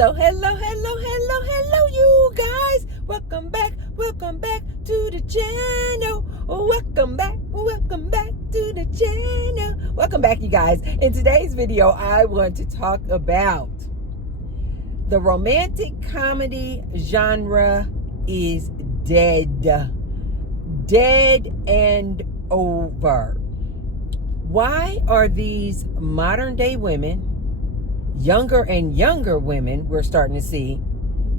Hello, you guys. Welcome back to the channel. Welcome back to the channel. Welcome back, you guys. In today's video, I want to talk about the romantic comedy genre is dead. Dead and over. Why are these modern day women, younger and younger women, we're starting to see,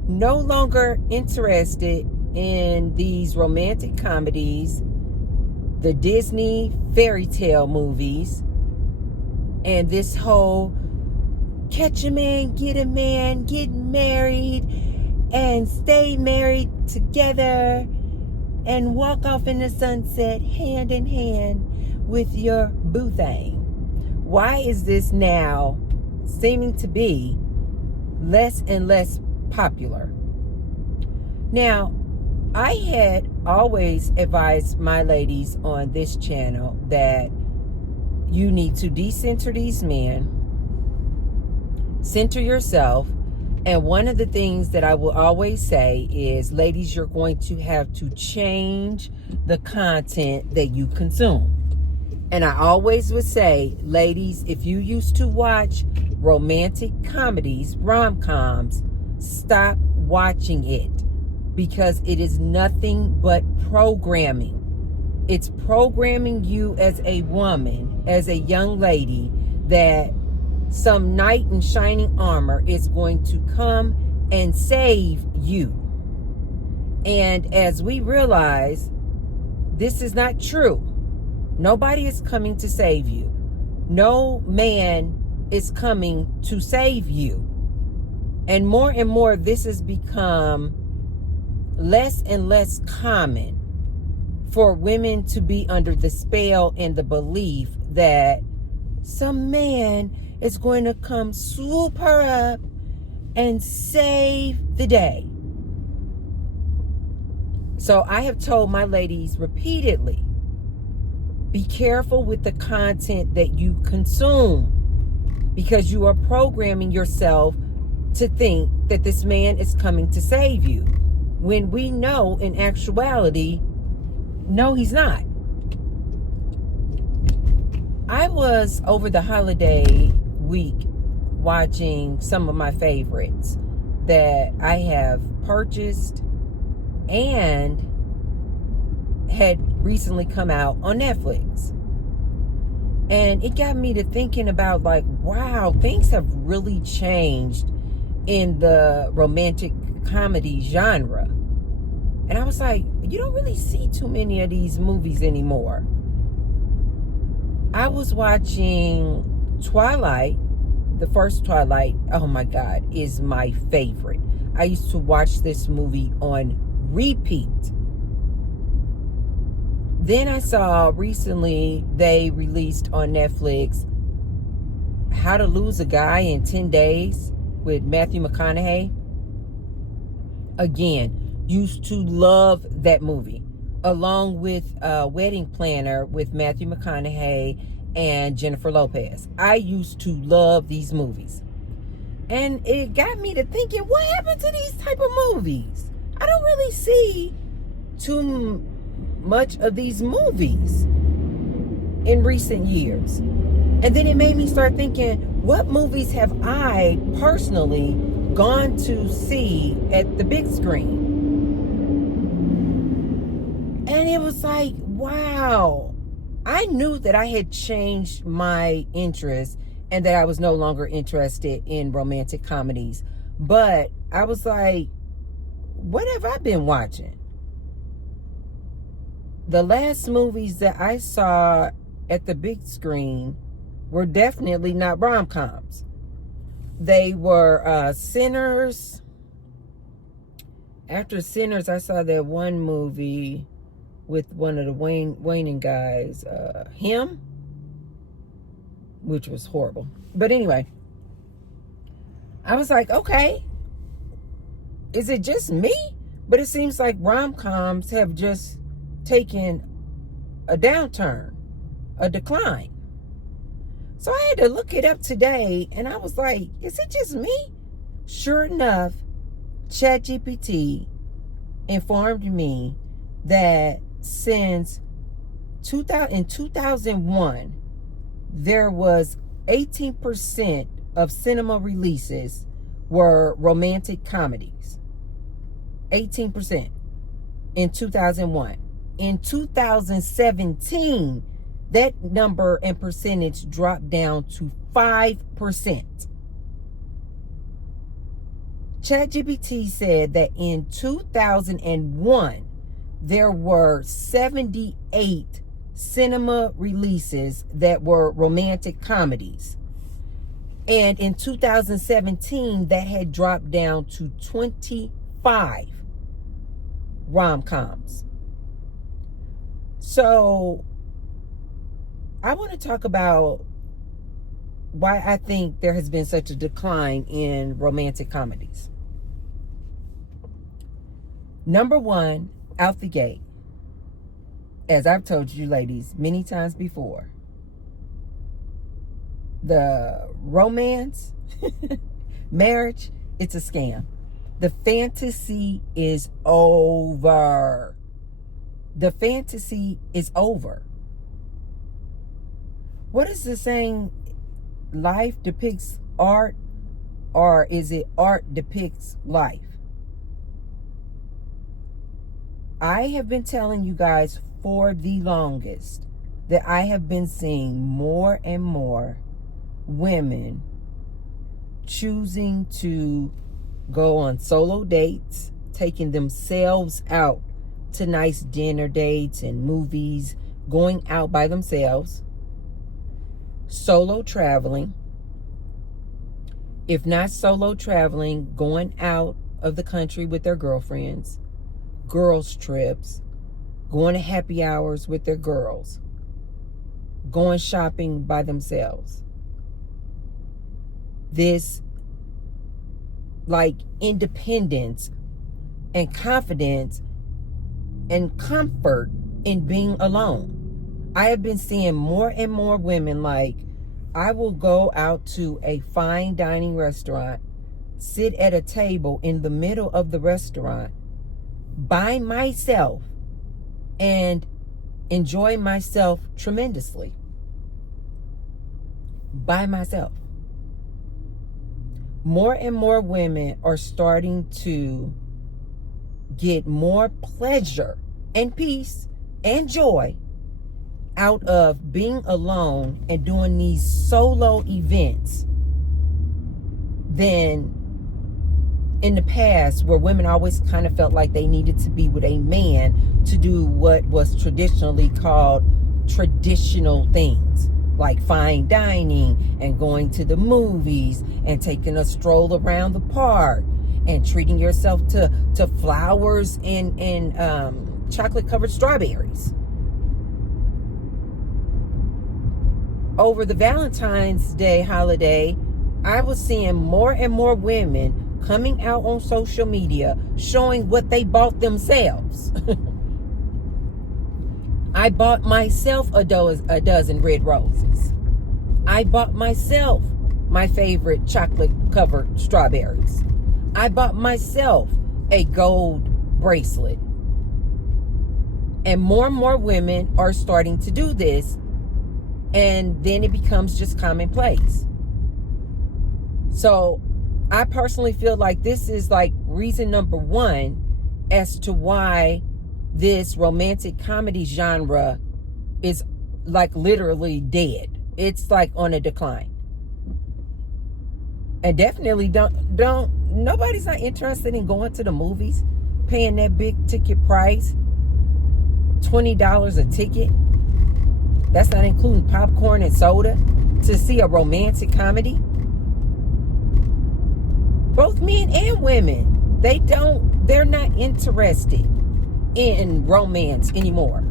no longer interested in these romantic comedies, the Disney fairy tale movies, and this whole catch a man, get married, and stay married together, and walk off in the sunset hand in hand with your boo thing? Why is this now seeming to be less and less popular? Now, I had always advised my ladies on this channel that you need to decenter these men, center yourself, and one of the things that I will always say is, ladies, you're going to have to change the content that you consume. And I always would say, ladies, if you used to watch romantic comedies, rom-coms, stop watching it, because it is nothing but programming. It's programming you as a woman, as a young lady, that some knight in shining armor is going to come and save you. And as we realize, this is not true. Nobody is coming to save you. No man is coming to save you. And more, this has become less and less common for women to be under the spell and the belief that some man is going to come swoop her up and save the day. So I have told my ladies repeatedly, be careful with the content that you consume, because you are programming yourself to think that this man is coming to save you, when we know in actuality, no, he's not. I was over the holiday week watching some of my favorites that I have purchased and had recently come out on Netflix. And it got me to thinking about, like, wow, things have really changed in the romantic comedy genre. And I was like, you don't really see too many of these movies anymore. I was watching Twilight. The first Twilight, oh my God, is my favorite. I used to watch this movie on repeat. Then I saw recently they released on Netflix How to Lose a Guy in 10 Days with Matthew McConaughey. Again, used to love that movie, along with Wedding Planner with Matthew McConaughey and Jennifer Lopez. I used to love these movies. And it got me to thinking, what happened to these type of movies? I don't really see too much of these movies in recent years. And then it made me start thinking, what movies have I personally gone to see at the big screen? And it was like, wow, I knew that I had changed my interest and that I was no longer interested in romantic comedies. But I was like, what have I been watching? The last movies that I saw at the big screen were definitely not rom-coms. They were Sinners. After Sinners, I saw that one movie with one of the Wayne guys, Him, which was horrible. But anyway, I was like, okay, is it just me? But it seems like rom-coms have just taken a downturn, a decline. So I had to look it up today, and I was like, is it just me? Sure enough, ChatGPT informed me that since 2001, there was 18% of cinema releases were romantic comedies. 18% in 2001. In 2017, that number and percentage dropped down to 5%. ChatGPT said that in 2001, there were 78 cinema releases that were romantic comedies. And in 2017, that had dropped down to 25 rom-coms. So I want to talk about why I think there has been such a decline in romantic comedies. Number one, out the gate, as I've told you ladies many times before, the romance, marriage, it's a scam. The fantasy is over. The fantasy is over. What is the saying? Life depicts art, or is it art depicts life? I have been telling you guys for the longest that I have been seeing more and more women choosing to go on solo dates, taking themselves out to nice dinner dates and movies, going out by themselves, solo traveling. If not solo traveling, going out of the country with their girlfriends, girls' trips, going to happy hours with their girls, going shopping by themselves. This like independence and confidence and comfort in being alone. I have been seeing more and more women like, I will go out to a fine dining restaurant, sit at a table in the middle of the restaurant by myself and enjoy myself tremendously. By myself. More and more women are starting to get more pleasure and peace and joy out of being alone and doing these solo events than in the past, where women always kind of felt like they needed to be with a man to do what was traditionally called traditional things, like fine dining and going to the movies and taking a stroll around the park and treating yourself to flowers and chocolate covered strawberries. Over the Valentine's Day holiday, I was seeing more and more women coming out on social media showing what they bought themselves. I bought myself a dozen red roses. I bought myself my favorite chocolate covered strawberries. I bought myself a gold bracelet. And more women are starting to do this, and then it becomes just commonplace. So I personally feel like this is like reason number one as to why this romantic comedy genre is like literally dead. It's like on a decline. And definitely nobody's not interested in going to the movies, paying that big ticket price, $20 a ticket. That's not including popcorn and soda to see a romantic comedy. Both men and women, they're not interested in romance anymore.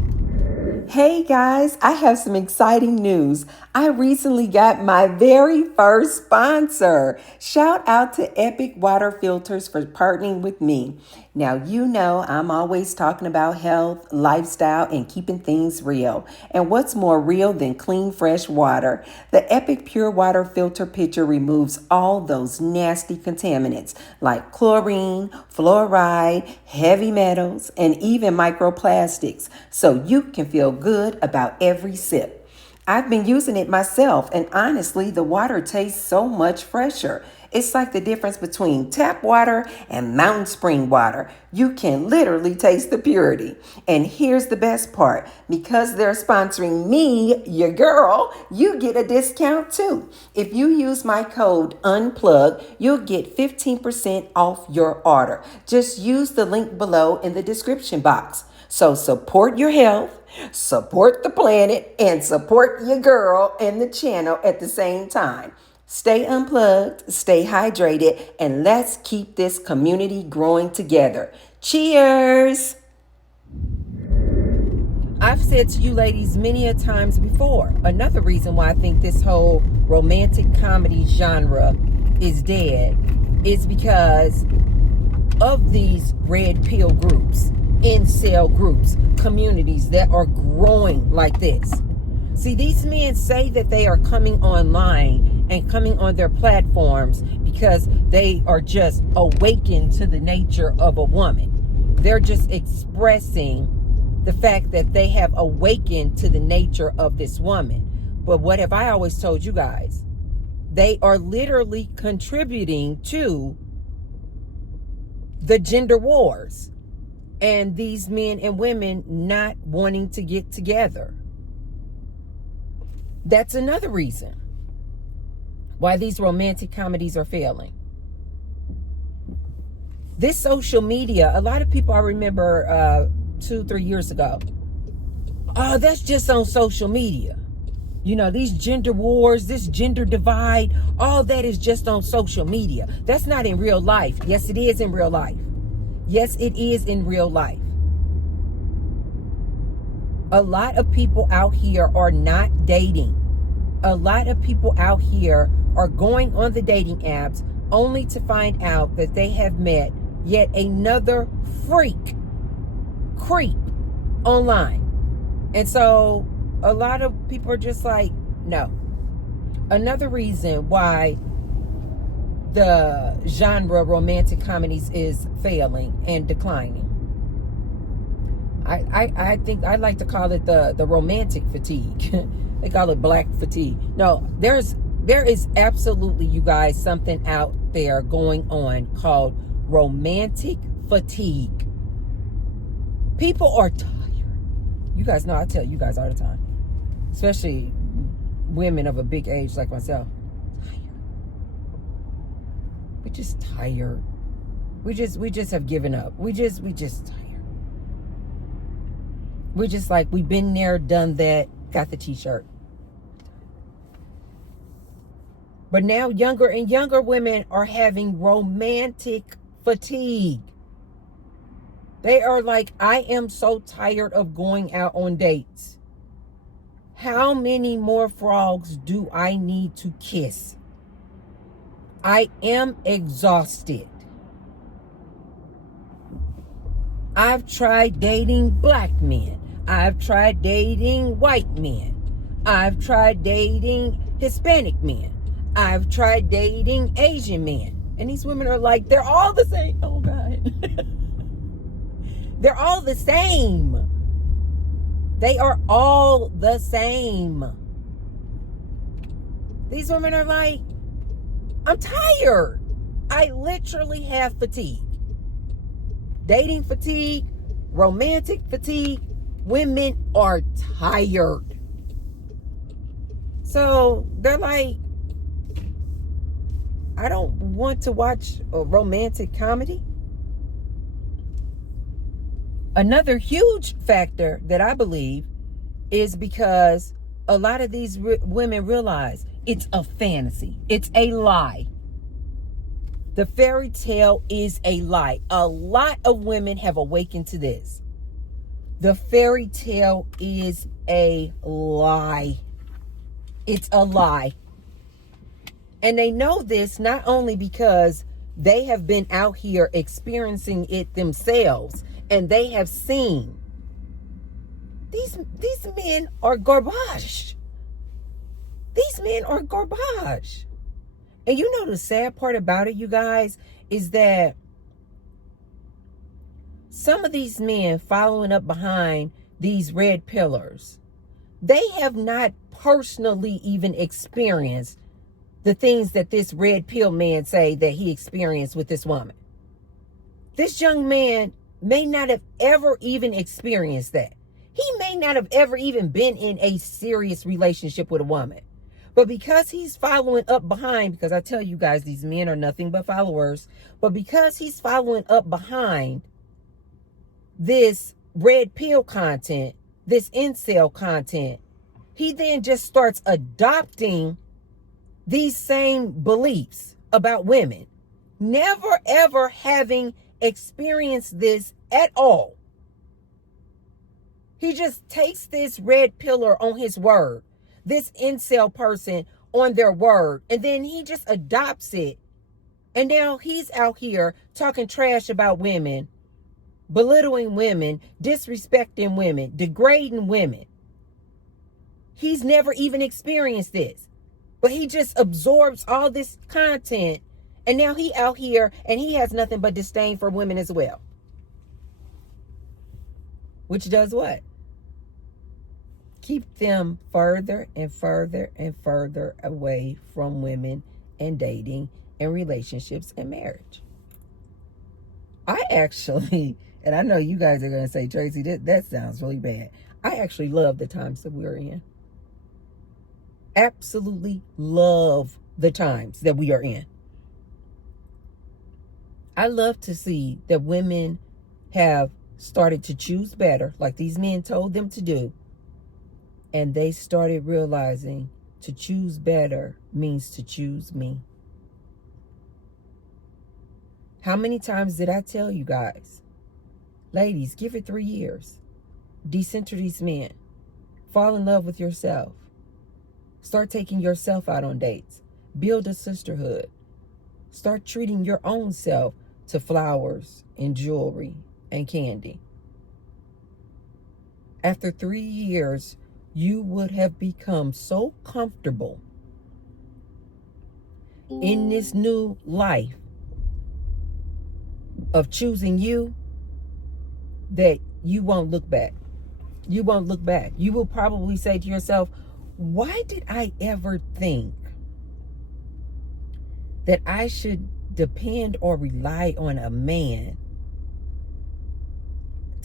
Hey guys, I have some exciting news. I recently got my very first sponsor. Shout out to Epic Water Filters for partnering with me. Now, you know I'm always talking about health, lifestyle, and keeping things real. And what's more real than clean, fresh water? The Epic Pure Water Filter Pitcher removes all those nasty contaminants like chlorine, fluoride, heavy metals, and even microplastics, so you can feel good about every sip. I've been using it myself, and honestly, the water tastes so much fresher. It's like the difference between tap water and mountain spring water. You can literally taste the purity. And here's the best part. Because they're sponsoring me, your girl, you get a discount too. If you use my code UNPLUG, you'll get 15% off your order. Just use the link below in the description box. So support your health, support the planet, and support your girl and the channel at the same time. Stay unplugged, stay hydrated, and let's keep this community growing together. Cheers! I've said to you ladies many a times before, another reason why I think this whole romantic comedy genre is dead is because of these red pill groups, incel groups, communities that are growing like this. See, these men say that they are coming online and coming on their platforms because they are just awakened to the nature of a woman. They're just expressing the fact that they have awakened to the nature of this woman. But what have I always told you guys? They are literally contributing to the gender wars and these men and women not wanting to get together. That's another reason why these romantic comedies are failing. This social media, a lot of people, I remember 2-3 years ago, oh, that's just on social media. You know, these gender wars, this gender divide, all that is just on social media. That's not in real life. Yes, it is in real life. Yes, it is in real life. A lot of people out here are not dating. A lot of people out here are going on the dating apps only to find out that they have met yet another creep online. And so a lot of people are just like, no. Another reason why the genre romantic comedies is failing and declining. I think I like to call it the romantic fatigue. They call it black fatigue. No, there is absolutely, you guys, something out there going on called romantic fatigue. People are tired. You guys know I tell you guys all the time, especially women of a big age like myself. Tired. We're just tired. We just have given up. We just tired. We're just like, we've been there, done that, got the t-shirt. But now younger and younger women are having romantic fatigue. They are like, I am so tired of going out on dates. How many more frogs do I need to kiss? I am exhausted. I've tried dating black men. I've tried dating white men. I've tried dating Hispanic men. I've tried dating Asian men. And these women are like, they're all the same. Oh, God. They're all the same. They are all the same. These women are like, I'm tired. I literally have fatigue. Dating fatigue, romantic fatigue. Women are tired. So they're like, I don't want to watch a romantic comedy. Another huge factor that I believe is because a lot of these women realize it's a fantasy. It's a lie. The fairy tale is a lie. A lot of women have awakened to this. The fairy tale is a lie. It's a lie. And they know this not only because they have been out here experiencing it themselves, and they have seen these men are garbage. These men are garbage. And you know the sad part about it, you guys, is that some of these men following up behind these red pillars, they have not personally even experienced the things that this red pill man say that he experienced with this woman. This young man may not have ever even experienced that. He may not have ever even been in a serious relationship with a woman. But because he's following up behind, because I tell you guys, these men are nothing but followers. But because he's following up behind this red pill content, this incel content, he then just starts adopting these same beliefs about women, never ever having experienced this at all. He just takes this red pillar on his word, this incel person on their word, and then he just adopts it. And now he's out here talking trash about women, belittling women, disrespecting women, degrading women. He's never even experienced this. But he just absorbs all this content, and now he out here and he has nothing but disdain for women as well. Which does what? Keep them further and further and further away from women and dating and relationships and marriage. I actually, and I know you guys are going to say, Tracy, that sounds really bad. I actually love the times that we're in. Absolutely love the times that we are in. I love to see that women have started to choose better, like these men told them to do. And they started realizing to choose better means to choose me. How many times did I tell you guys? Ladies, give it 3 years. Decenter these men. Fall in love with yourself. Start taking yourself out on dates. Build a sisterhood. Start treating your own self to flowers and jewelry and candy. After 3 years, you would have become so comfortable in this new life of choosing you that you won't look back. You won't look back. You will probably say to yourself, why did I ever think that I should depend or rely on a man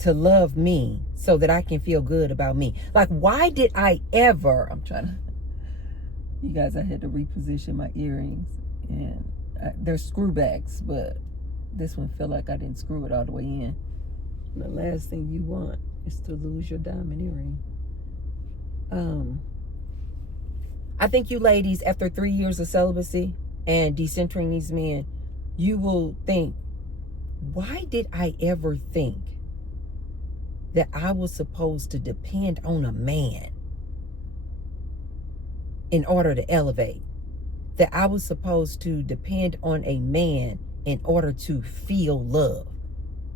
to love me so that I can feel good about me? Like, why did I ever, you guys, I had to reposition my earrings, and they're screwbacks, but this one felt like I didn't screw it all the way in. The last thing you want is to lose your diamond earring. I think you ladies, after 3 years of celibacy and decentering these men, you will think, why did I ever think that I was supposed to depend on a man in order to elevate? That I was supposed to depend on a man in order to feel love?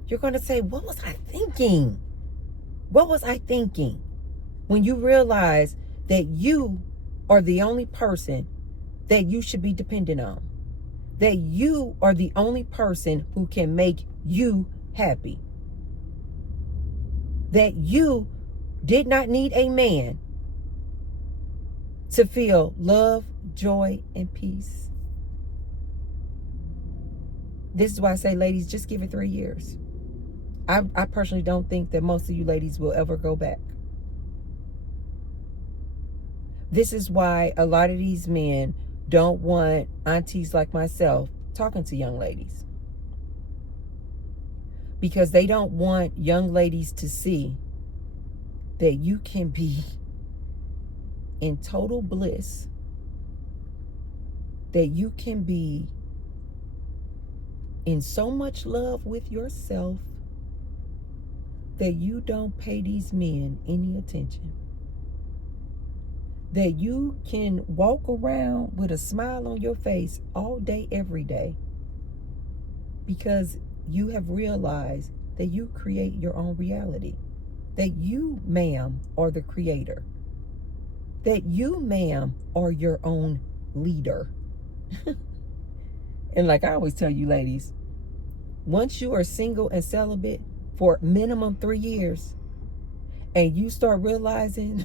You're going to say, what was I thinking? What was I thinking? When you realize that you are the only person that you should be dependent on. That you are the only person who can make you happy. That you did not need a man to feel love, joy, and peace. This is why I say, ladies, just give it 3 years. I personally don't think that most of you ladies will ever go back. This is why a lot of these men don't want aunties like myself talking to young ladies. Because they don't want young ladies to see that you can be in total bliss, that you can be in so much love with yourself, that you don't pay these men any attention. That you can walk around with a smile on your face all day, every day, because you have realized that you create your own reality. That you, ma'am, are the creator. That you, ma'am, are your own leader. And like I always tell you, ladies, once you are single and celibate for minimum 3 years, and you start realizing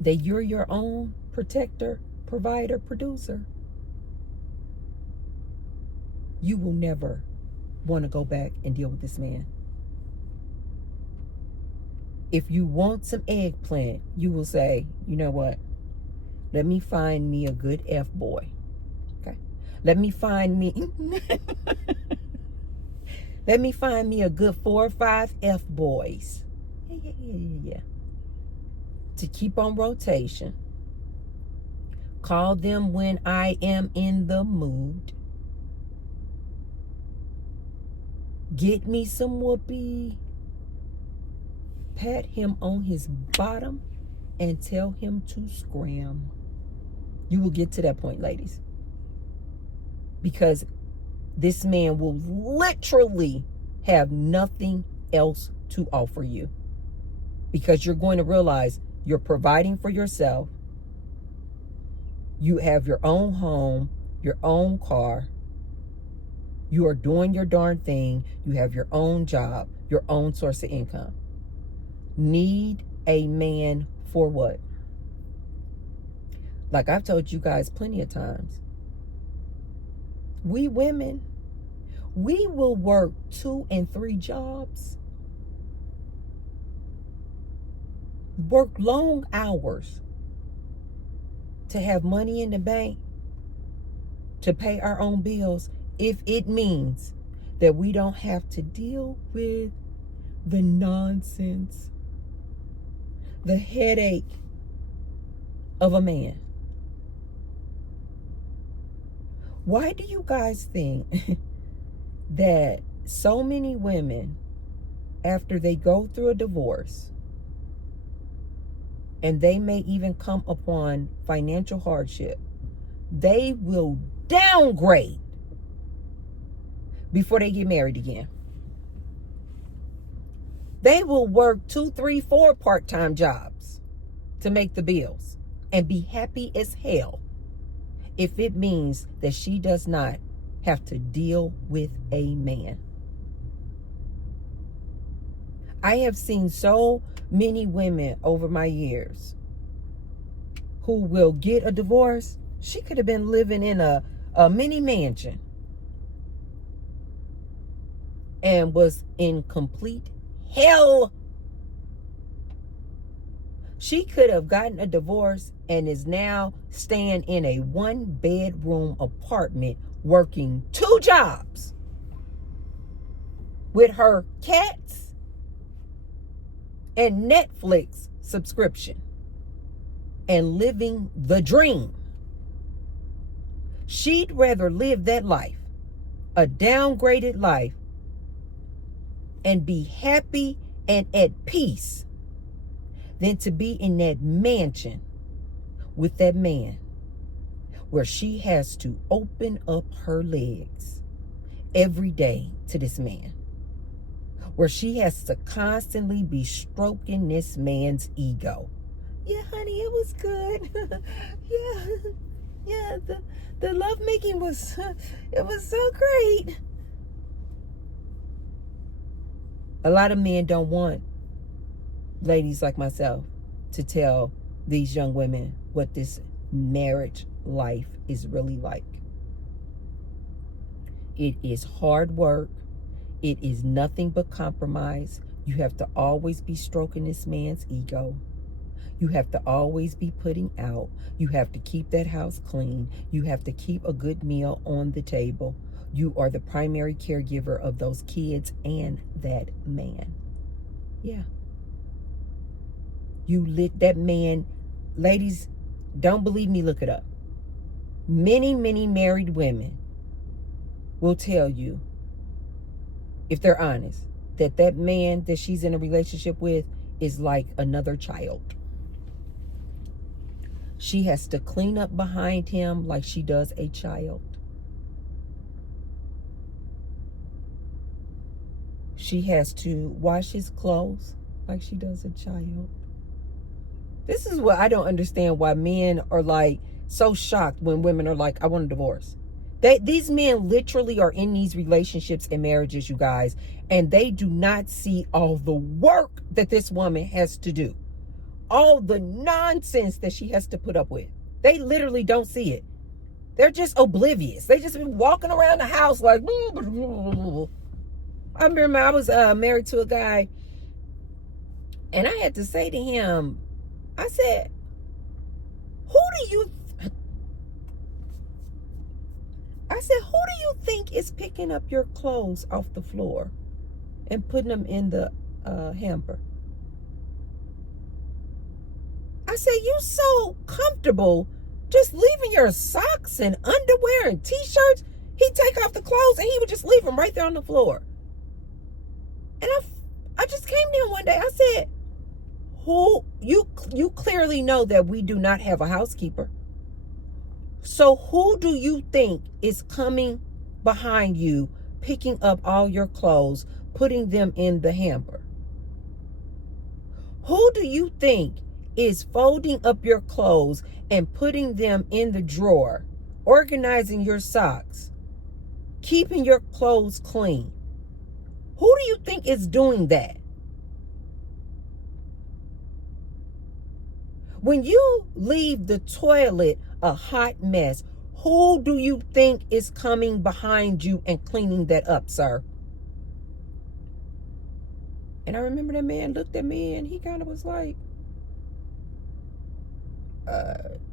that you're your own protector, provider, producer, you will never want to go back and deal with this man. If you want some eggplant, you will say, you know what? Let me find me a good F boy. Okay. Let me find me let me find me a good 4 or 5 F boys. Yeah. To keep on rotation. Call them when I am in the mood. Get me some whoopee. Pat him on his bottom and tell him to scram. You will get to that point, ladies. Because this man will literally have nothing else to offer you. Because you're going to realize you're providing for yourself. You have your own home, your own car. You are doing your darn thing. You have your own job, your own source of income. Need a man for what? Like I've told you guys plenty of times. We women, we will work 2 and 3 jobs. Work long hours to have money in the bank, to pay our own bills, if it means that we don't have to deal with the nonsense, the headache of a man. Why do you guys think that so many women, after they go through a divorce, and they may even come upon financial hardship, they will downgrade before they get married again? They will work 2, 3, 4 part-time jobs to make the bills and be happy as hell if it means that she does not have to deal with a man. I have seen so many women over my years who will get a divorce. She could have been living in a mini mansion and was in complete hell. She could have gotten a divorce and is now staying in a 1-bedroom apartment working 2 jobs with her cats and Netflix subscription and living the dream. She'd rather live that life, a downgraded life, and be happy and at peace than to be in that mansion with that man where she has to open up her legs every day to this man, where she has to constantly be stroking this man's ego. Yeah, honey, it was good. yeah, the lovemaking was, it was so great. A lot of men don't want ladies like myself to tell these young women what this marriage life is really like. It is hard work. It is nothing but compromise. You have to always be stroking this man's ego. You have to always be putting out. You have to keep that house clean. You have to keep a good meal on the table. You are the primary caregiver of those kids and that man. Yeah. You lit that man. Ladies, don't believe me, look it up. Many, many married women will tell you if they're honest, that that man that she's in a relationship with is like another child. She has to clean up behind him like she does a child. She has to wash his clothes like she does a child. This is what I don't understand, why men are like so shocked when women are like, I want a divorce. These men literally are in these relationships and marriages, you guys, and they do not see all the work that this woman has to do, all the nonsense that she has to put up with. They literally don't see it. They're just oblivious. They just been walking around the house like, I remember I was married to a guy, and I had to say to him, I said, who do you think is picking up your clothes off the floor and putting them in the hamper? I said, you so comfortable just leaving your socks and underwear and t-shirts. He'd take off the clothes and he would just leave them right there on the floor. And I just came to him one day. I said, who, you clearly know that we do not have a housekeeper. So who do you think is coming behind you, picking up all your clothes, putting them in the hamper? Who do you think is folding up your clothes and putting them in the drawer, organizing your socks, keeping your clothes clean? Who do you think is doing that? When you leave the toilet a hot mess, who do you think is coming behind you and cleaning that up, sir? And I remember that man looked at me and he kind of was like,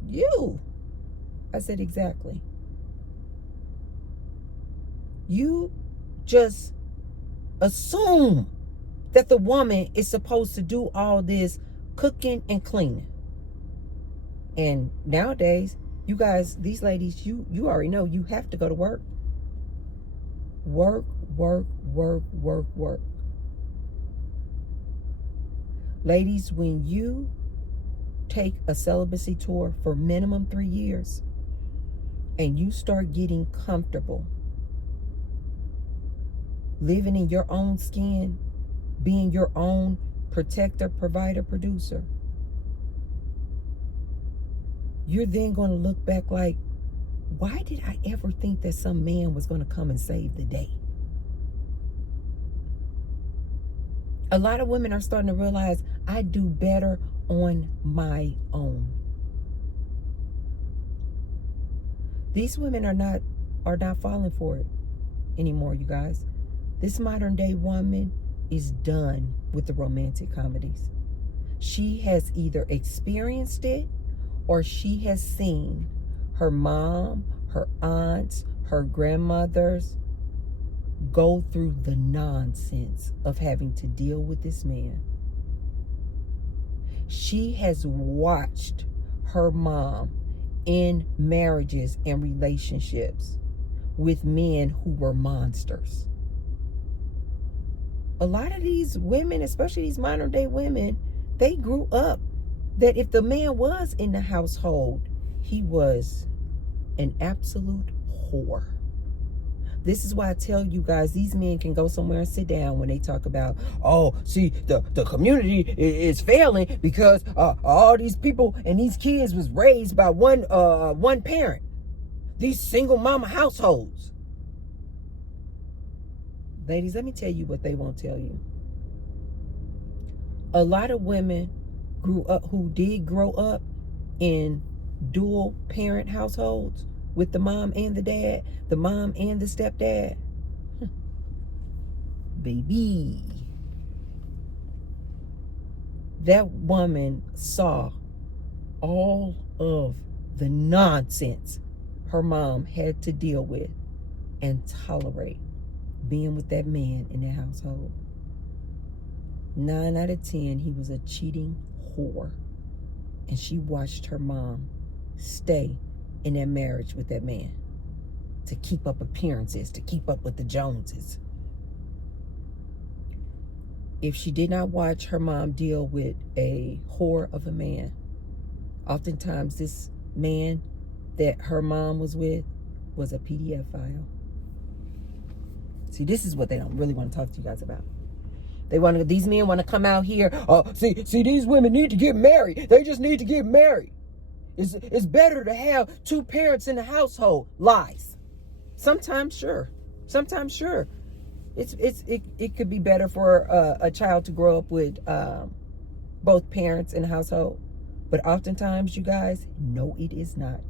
you. I said, exactly. You just assume that the woman is supposed to do all this cooking and cleaning. And nowadays, you guys, these ladies, you already know you have to go to work. Work, work, work, work, work. Ladies, when you take a celibacy tour for minimum 3 years and you start getting comfortable living in your own skin, being your own protector, provider, producer, you're then going to look back like, why did I ever think that some man was going to come and save the day? A lot of women are starting to realize I do better on my own. These women are not falling for it anymore, you guys. This modern day woman is done with the romantic comedies. She has either experienced it or she has seen her mom, her aunts, her grandmothers go through the nonsense of having to deal with this man. She has watched her mom in marriages and relationships with men who were monsters. A lot of these women, especially these modern day women, they grew up that if the man was in the household, he was an absolute whore. This is why I tell you guys, these men can go somewhere and sit down when they talk about, oh, see, the community is failing because all these people and these kids was raised by one parent. These single mama households. Ladies, let me tell you what they won't tell you. A lot of women who did grow up in dual parent households with the mom and the dad, the mom and the stepdad. Baby. That woman saw all of the nonsense her mom had to deal with and tolerate being with that man in the household. 9 out of 10, he was a cheating whore. And she watched her mom stay in that marriage with that man to keep up appearances, to keep up with the Joneses. if she did not watch her mom deal with a whore of a man, oftentimes this man that her mom was with was a PDF file. See, this is what they don't really want to talk to you guys about. These men want to come out here. See, these women need to get married. They just need to get married. It's better to have two parents in the household. Lies. Sometimes, sure. It could be better for a child to grow up with both parents in the household. But oftentimes, you guys, no, it is not.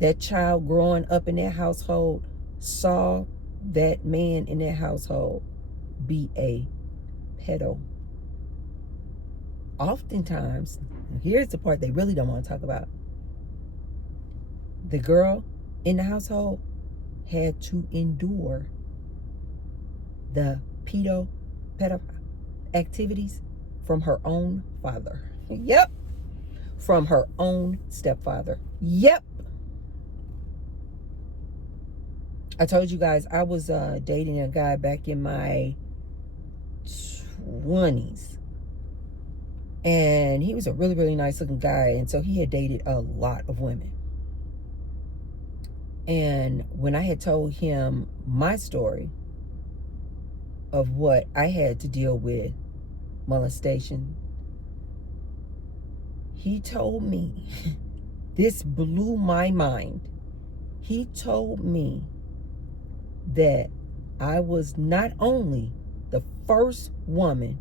That child growing up in that household saw that man in that household be a pedo. Oftentimes, here's the part they really don't want to talk about. The girl in the household had to endure the pedo activities from her own father. Yep. From her own stepfather. Yep. I told you guys I was dating a guy back in my 20s. And he was a really, really nice looking guy. And so he had dated a lot of women. And when I had told him my story of what I had to deal with, molestation, he told me, this blew my mind. He told me that I was not only the first woman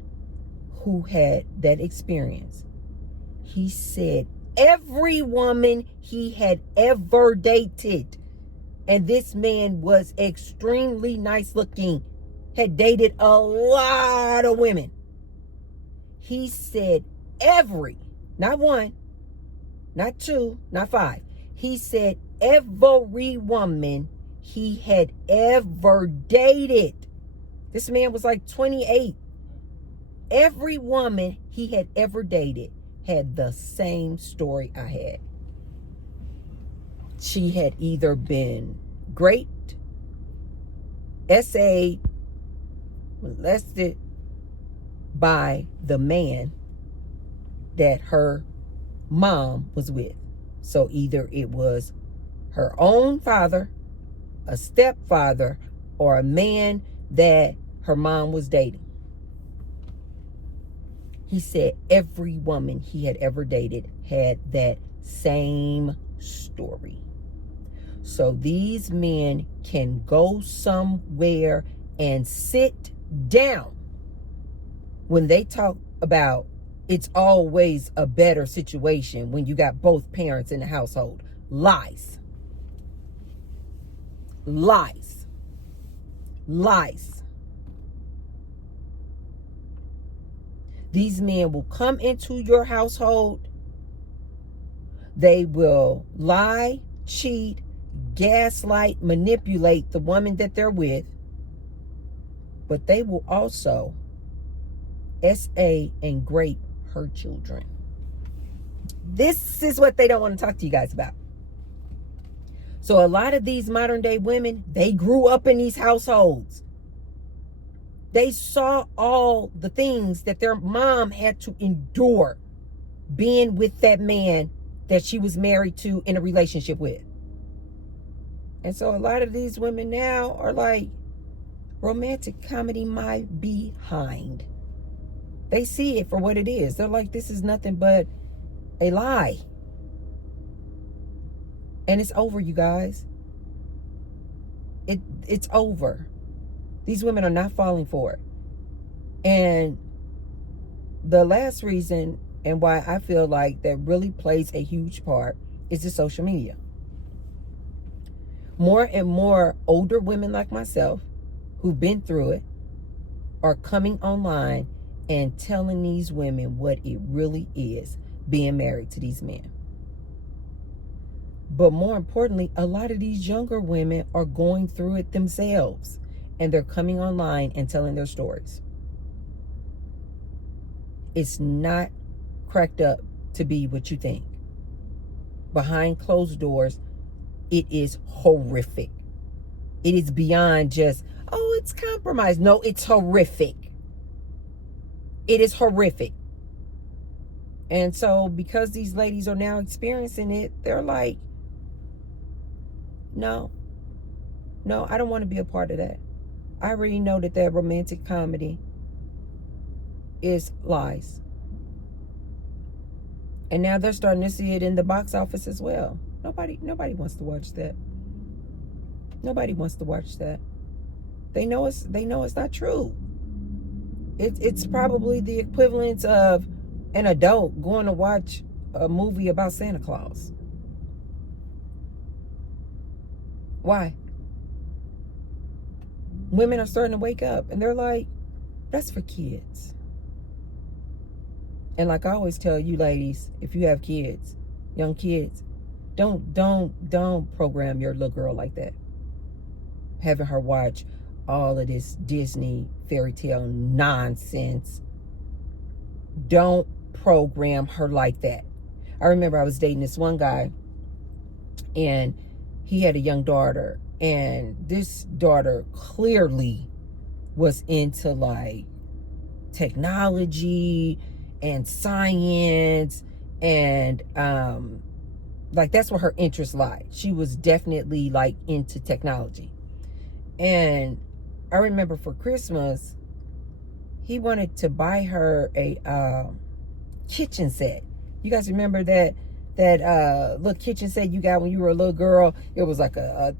who had that experience. He said every woman he had ever dated, and this man was extremely nice looking, had dated a lot of women. He said every, not one, not two, not five. He said every woman he had ever dated. This man was like 28. Every woman he had ever dated had the same story I had. She had either been raped, essayed, molested by the man that her mom was with. So either it was her own father, a stepfather, or a man that her mom was dating. He said every woman he had ever dated had that same story. So these men can go somewhere and sit down when they talk about it's always a better situation when you got both parents in the household. Lies. Lies. Lies. These men will come into your household. They will lie, cheat, gaslight, manipulate the woman that they're with. But they will also SA and grape her children. This is what they don't want to talk to you guys about. So a lot of these modern day women, they grew up in these households. They saw all the things that their mom had to endure being with that man that she was married to in a relationship with. And so a lot of these women now are like, romantic comedy my behind. They see it for what it is. They're like, this is nothing but a lie. And it's over, you guys. It's over. These women are not falling for it. And the last reason and why I feel like that really plays a huge part is the social media. More and more older women like myself who've been through it are coming online and telling these women what it really is being married to these men. But more importantly, a lot of these younger women are going through it themselves, and they're coming online and telling their stories. It's not cracked up to be what you think. Behind closed doors, it is horrific. It is beyond just, oh, it's compromise. No, it's horrific. It is horrific. And so because these ladies are now experiencing it, they're like, no, I don't want to be a part of that. I already know that romantic comedy is lies. And now they're starting to see it in the box office as well. Nobody wants to watch that. Nobody wants to watch that. They know it's not true. It's probably the equivalent of an adult going to watch a movie about Santa Claus. Why? Women are starting to wake up and they're like, that's for kids. And like I always tell you ladies, if you have kids, young kids, don't program your little girl like that. Having her watch all of this Disney fairy tale nonsense. Don't program her like that. I remember I was dating this one guy and he had a young daughter, and this daughter clearly was into like technology and science, and like that's where her interest lied. She was definitely like into technology. And I remember for Christmas he wanted to buy her a kitchen set. You guys remember that little kitchen set you got when you were a little girl? It was like a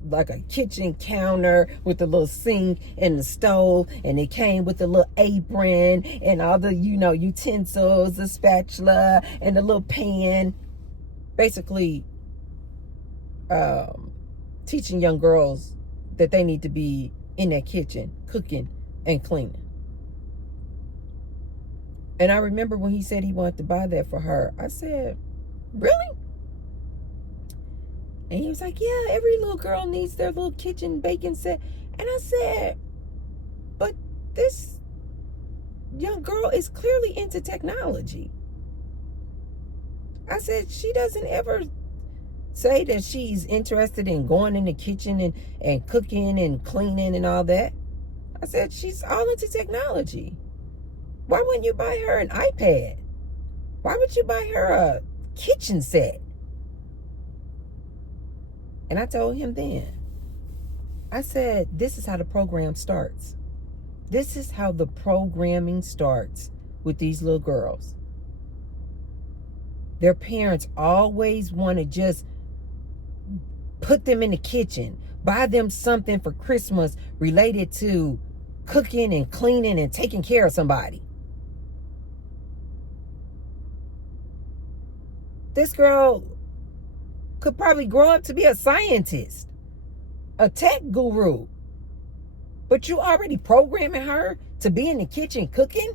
kitchen counter with the little sink and the stove, and it came with the little apron and all the utensils, the spatula and the little pan. Basically teaching young girls that they need to be in that kitchen cooking and cleaning. And I remember when he said he wanted to buy that for her, I said, really? And he was like, yeah, every little girl needs their little kitchen baking set. And I said, but this young girl is clearly into technology. I said, she doesn't ever say that she's interested in going in the kitchen and cooking and cleaning and all that. I said, she's all into technology. Why wouldn't you buy her an iPad? Why would you buy her a kitchen set? And I told him then, I said, this is how the program starts. This is how the programming starts with these little girls. Their parents always want to just put them in the kitchen, buy them something for Christmas related to cooking and cleaning and taking care of somebody. This girl could probably grow up to be a scientist, a tech guru. But you already programming her to be in the kitchen cooking,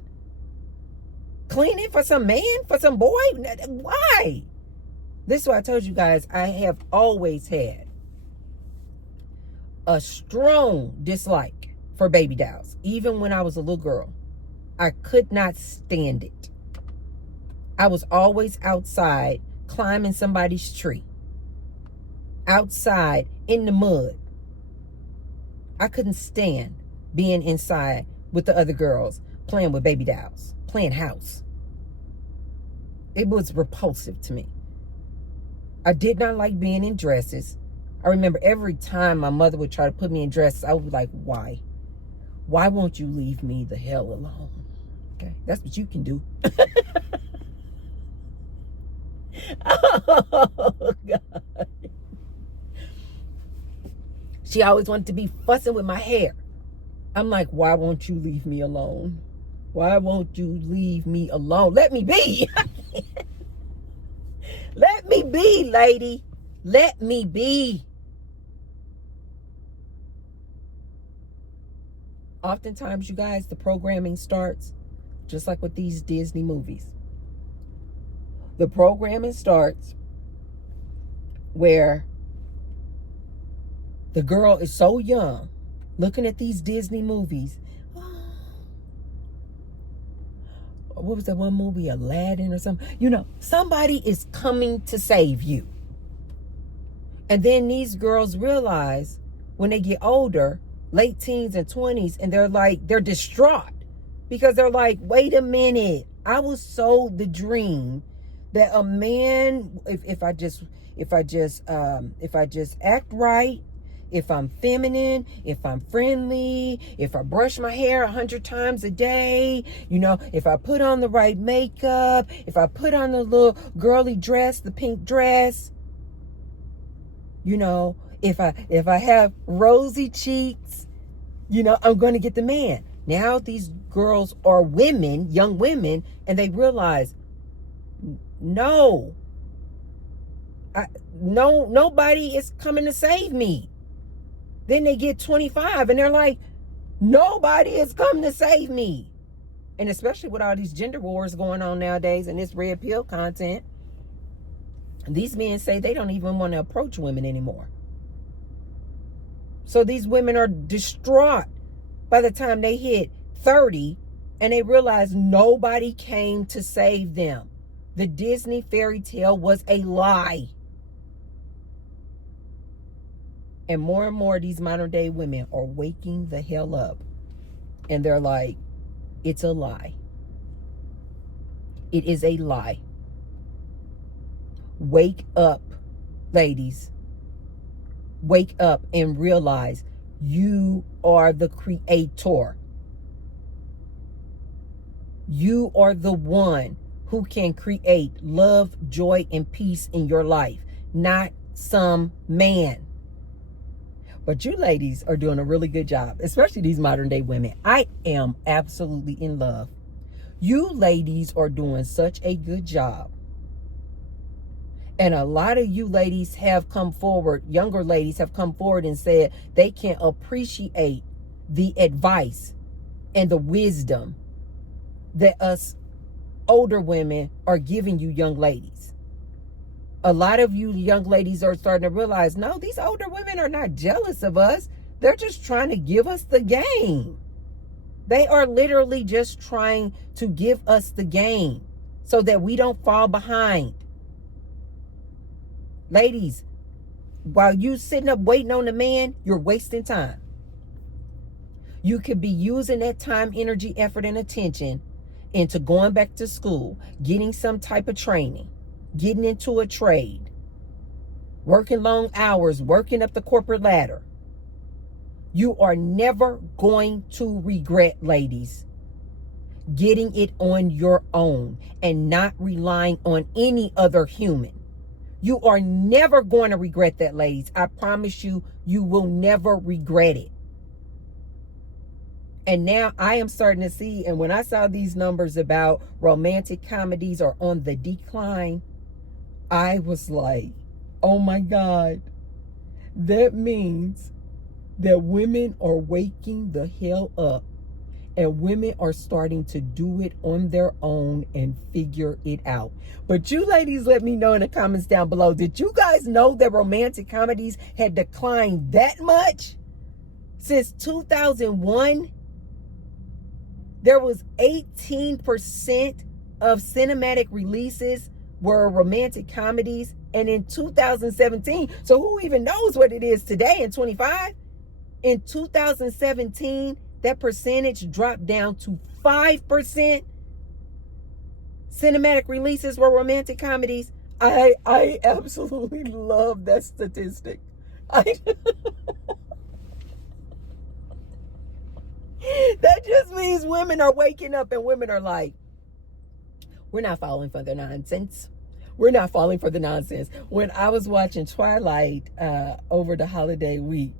cleaning for some man, for some boy? Why? This is what I told you guys. I have always had a strong dislike for baby dolls. Even when I was a little girl, I could not stand it. I was always outside climbing somebody's tree, outside in the mud. I couldn't stand being inside with the other girls playing with baby dolls, playing house. It was repulsive to me. I did not like being in dresses. I remember every time my mother would try to put me in dresses, I would be like, why? Why won't you leave me the hell alone? Okay, that's what you can do. Oh, God. She always wanted to be fussing with my hair. I'm like, why won't you leave me alone? Why won't you leave me alone? Let me be. Let me be, lady. Let me be. Oftentimes, you guys, the programming starts just like with these Disney movies. The programming starts where the girl is so young, looking at these Disney movies. What was that one movie, Aladdin or something? You know, somebody is coming to save you. And then these girls realize when they get older, late teens and 20s, and they're distraught because they're like, wait a minute, I was sold the dream that a man, if I just act right, if I'm feminine, if I'm friendly, if I brush my hair 100 times a day, if I put on the right makeup, if I put on the little girly dress, the pink dress, if I have rosy cheeks, I'm going to get the man. Now these girls are women, young women, and they realize, nobody is coming to save me. Then they get 25 and they're like, nobody is coming to save me. And especially with all these gender wars going on nowadays and this red pill content, these men say they don't even want to approach women anymore. So these women are distraught by the time they hit 30 and they realize nobody came to save them. The Disney fairy tale was a lie. And more these modern day women are waking the hell up. And they're like, it's a lie. It is a lie. Wake up, ladies. Wake up and realize you are the creator. You are the one who can create love, joy, and peace in your life, not some man. But you ladies are doing a really good job, especially these modern day women. I am absolutely in love. You ladies are doing such a good job. And a lot of you ladies have come forward, younger ladies have come forward and said they can appreciate the advice and the wisdom that us older women are giving you young ladies. A lot of you young ladies are starting to realize, no, these older women are not jealous of us. They're just trying to give us the game. They are literally just trying to give us the game so that we don't fall behind. Ladies, while you sitting up waiting on the man, you're wasting time. You could be using that time, energy, effort, and attention into going back to school, getting some type of training, getting into a trade, working long hours, working up the corporate ladder. You are never going to regret, ladies, getting it on your own and not relying on any other human. You are never going to regret that, ladies. I promise you, you will never regret it. And now I am starting to see, and when I saw these numbers about romantic comedies are on the decline, I was like, oh my God, that means that women are waking the hell up and women are starting to do it on their own and figure it out. But you ladies, let me know in the comments down below, did you guys know that romantic comedies had declined that much? Since 2001, there was 18% of cinematic releases were romantic comedies. And in 2017, so who even knows what it is today in 25? In 2017, that percentage dropped down to 5%. Cinematic releases were romantic comedies. I absolutely love that statistic. That just means women are waking up and women are like, we're not falling for the nonsense. We're not falling for the nonsense. When I was watching Twilight over the holiday week,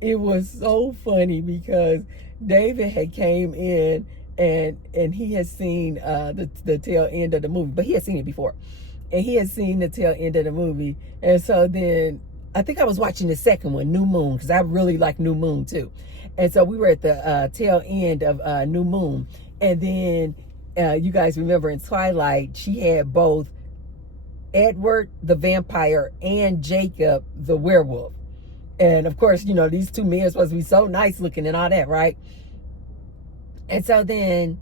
it was so funny because David had came in and he had seen the tail end of the movie, but he had seen it before. And he had seen the tail end of the movie. And so then I think I was watching the second one, New Moon, because I really like New Moon too. And so we were at the tail end of New Moon. And then you guys remember in Twilight, she had both Edward the vampire and Jacob the werewolf. And of course, you know, these two men are supposed to be so nice looking and all that, right? And so then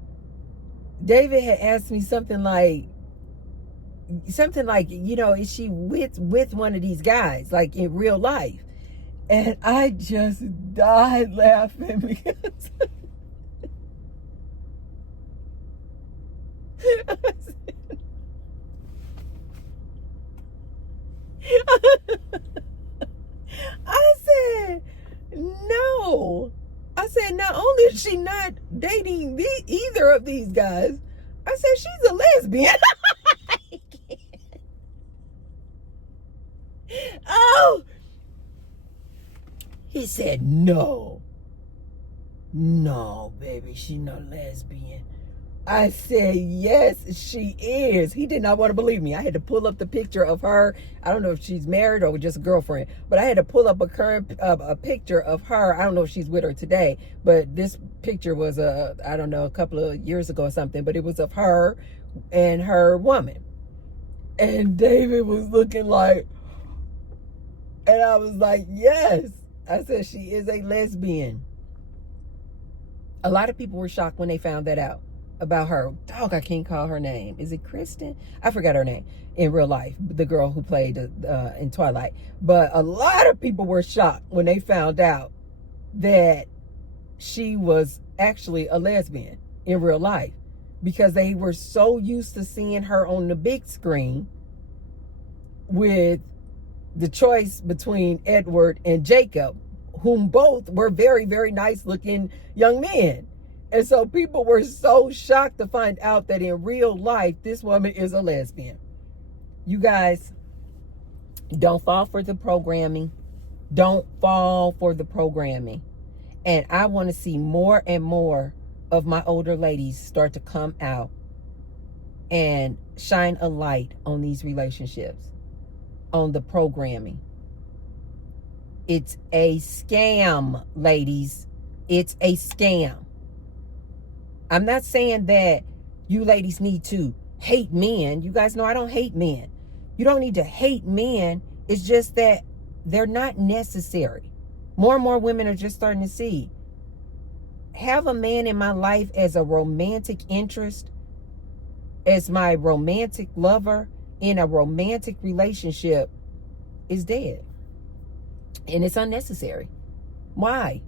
David had asked me something like, you know, is she with one of these guys, like in real life? And I just died laughing because I said, no. I said, not only is she not dating either of these guys, I said, she's a lesbian. Oh, he said, no, baby, she no lesbian. I said, yes, she is. He did not want to believe me. I had to pull up the picture of her. I don't know if she's married or just a girlfriend, but I had to pull up a picture of her. I don't know if she's with her today, but this picture was, I don't know, a couple of years ago or something, but it was of her and her woman. And David was looking like, and I was like, yes. I said, she is a lesbian. A lot of people were shocked when they found that out about her. Dog, I can't call her name. Is it Kristen? I forgot her name in real life. The girl who played in Twilight. But a lot of people were shocked when they found out that she was actually a lesbian in real life, because they were so used to seeing her on the big screen with the choice between Edward and Jacob, whom both were very, very nice looking young men. And so people were so shocked to find out that in real life, this woman is a lesbian. You guys, don't fall for the programming. Don't fall for the programming. And I want to see more and more of my older ladies start to come out and shine a light on these relationships, on the programming. It's a scam, ladies. It's a scam. I'm not saying that you ladies need to hate men. You guys know I don't hate men. You don't need to hate men. It's just that they're not necessary. More and more women are just starting to see, have a man in my life as a romantic interest, as my romantic lover in a romantic relationship, is dead. And it's unnecessary. Why?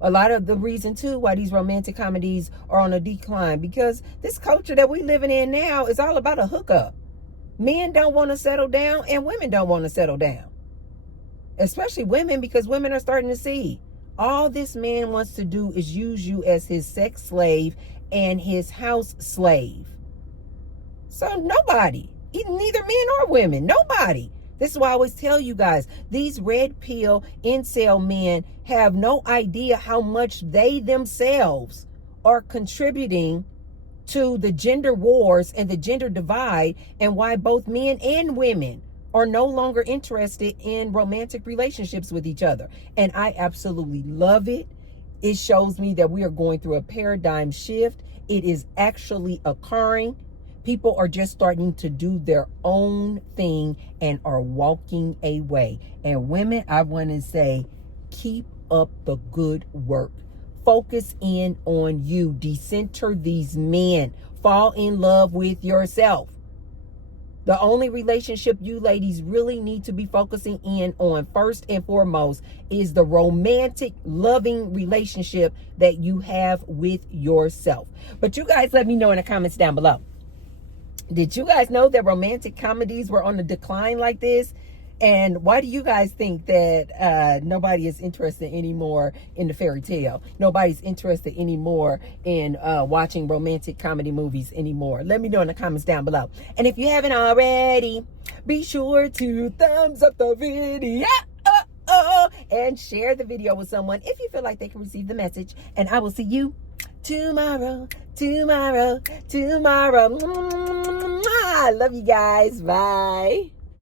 A lot of the reason too why these romantic comedies are on a decline, because this culture that we living in now is all about a hookup. Men don't want to settle down and women don't want to settle down. Especially women, because women are starting to see all this man wants to do is use you as his sex slave and his house slave. So nobody, neither men or women, nobody. This is why I always tell you guys, these red pill incel men have no idea how much they themselves are contributing to the gender wars and the gender divide, and why both men and women are no longer interested in romantic relationships with each other. And I absolutely love it. It shows me that we are going through a paradigm shift. It is actually occurring. People are just starting to do their own thing and are walking away. And women, I want to say, keep up the good work. Focus in on you. Decenter these men. Fall in love with yourself. The only relationship you ladies really need to be focusing in on first and foremost is the romantic, loving relationship that you have with yourself. But you guys let me know in the comments down below. Did you guys know that romantic comedies were on the decline like this? And why do you guys think that nobody is interested anymore in the fairy tale? Nobody's interested anymore in watching romantic comedy movies anymore? Let me know in the comments down below. And if you haven't already, be sure to thumbs up the video and share the video with someone if you feel like they can receive the message. And I will see you tomorrow. I love you guys. Bye.